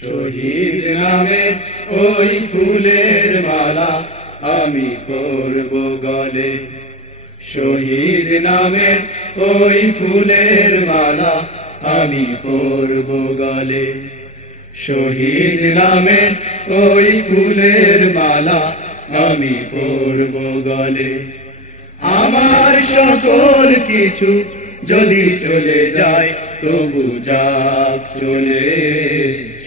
শহীদ নামে ওই ফুলের মালা আমি পরব গলে। শহীদ নামে ওই ফুলের মালা আমি পরব গলে। শহীদ নামে ওই ফুলের মালা আমি পরব গলে। আমার সকল কিছু যদি চলে যায় তবু যাক চলে।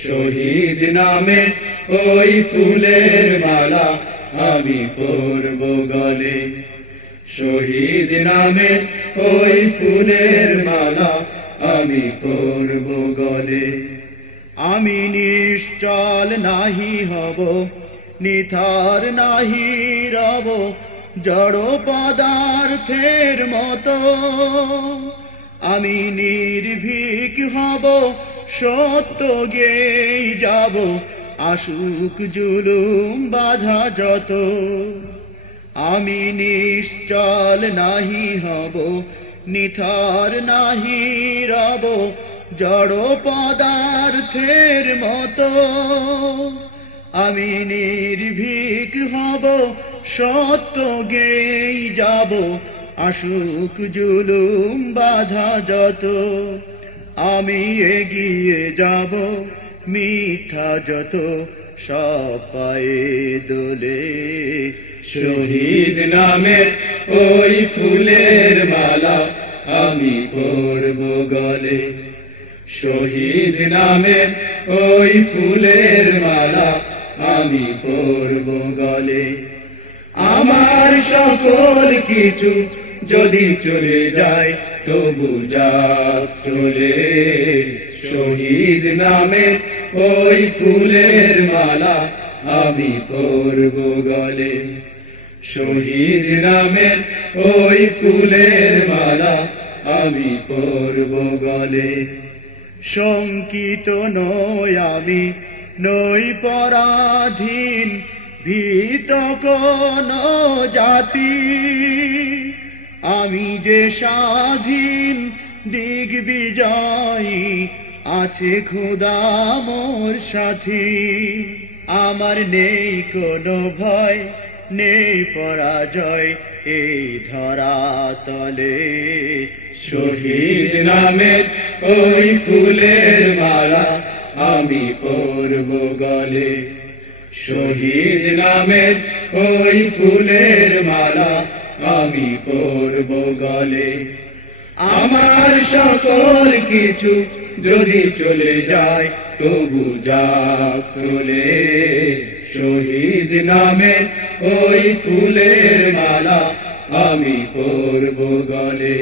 শহীদ নামে ওই ফুলের মালা আমি পরব গলে। শহীদ নামে ওই ফুলের মালা আমি পরব গলে। আমি নিশ্চল নাহি হব, নিথর নাহি রব, জড় পদার্থের মতো। আমি নির্ভীক হব, সত্য গেয়ে যাব, আসুক জুলুম বাধা যত। আমি নিশ্চল নাহি হব, নিথর নাহি রব, জড় পদার্থের মতো। আমি নির্ভীক হব, সত্য গেয়ে যাব, আসুক জুলুম বাধা যত। আমি এগিয়ে যাব, মিথ্যা যত সব পায়ে দোলে। শহীদ নামের ওই ফুলের মালা আমি পরব গলে। শহীদ নামের ওই ফুলের মালা আমি পরব গলে। আমার সকল কিছু যদি চলে যায় তবু যাক চলে। শহীদ নামের ওই ফুলের মালা আমি পরব গলে। শহীদ নামের ওই ফুলের মালা আমি পরব গলে। শঙ্কিত নই আমি, নই পরাধীন, ভীত কোন জাতি। আমি যে স্বাধীন দিগ্বিজয়ী, আছে খোদা মোর সাথী। আমার নেই কোনো ভয়, নেই পরাজয় এই ধরাতলে। শহীদ নামের ওই ফুলের মালা আমি পরব গলে। শহীদ নামের ওই ফুলের মালা আমি পরব গলে। আমার সকল কিছু যদি চলে যায় তবু যাক চলে। শহীদ নামের ওই ফুলের মালা আমি পরব গলে।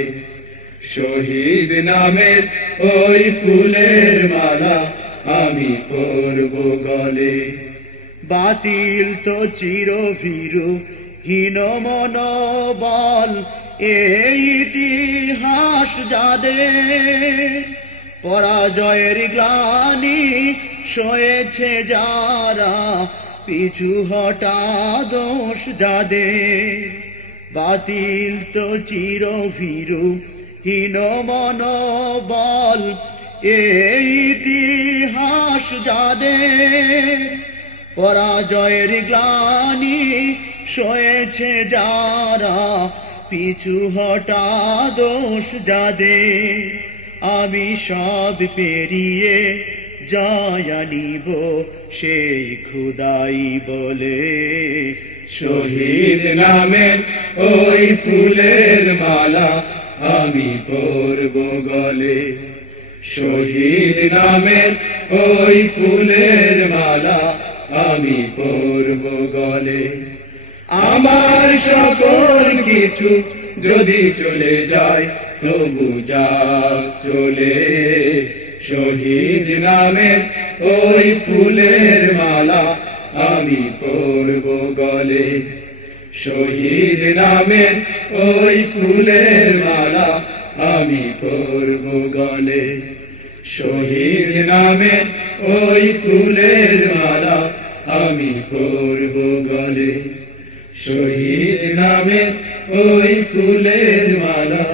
শহীদ নামের ওই ফুলের মালা আমি পরব গলে। বাতিল তো চিরভীরু, হীন মনোবল এই ইতিহাস যাদের। পরাজয়ের গ্লানি সয়েছে যারা, পিছু হটা দোষ যাদের। বাতিল তো চিরভীরু, হীন মনোবল এই ইতিহাস যাদের। পরাজয়ের গ্লানি সয়েছে যারা, পিছু হটা দোষ যাদের। আমি সব পেরিয়ে জয় আনিব সেই খোদাই বলে। শহীদ নামের ওই ফুলের মালা আমি পরব গলে। শহীদ নামের ওই ফুলের মালা আমি পরব গলে। আমার সকল কিছু যদি চলে যায় তবু যাক চলে। শহীদ নামের ওই ফুলের মালা আমি পরব গলে। শহীদ নামের ওই ফুলের মালা আমি পরব গলে। শহীদ নামের ওই ফুলের মালা আমি পরব গলে। শহীদ নামের ওই ফুলের মালা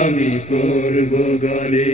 আমি পরব গলে।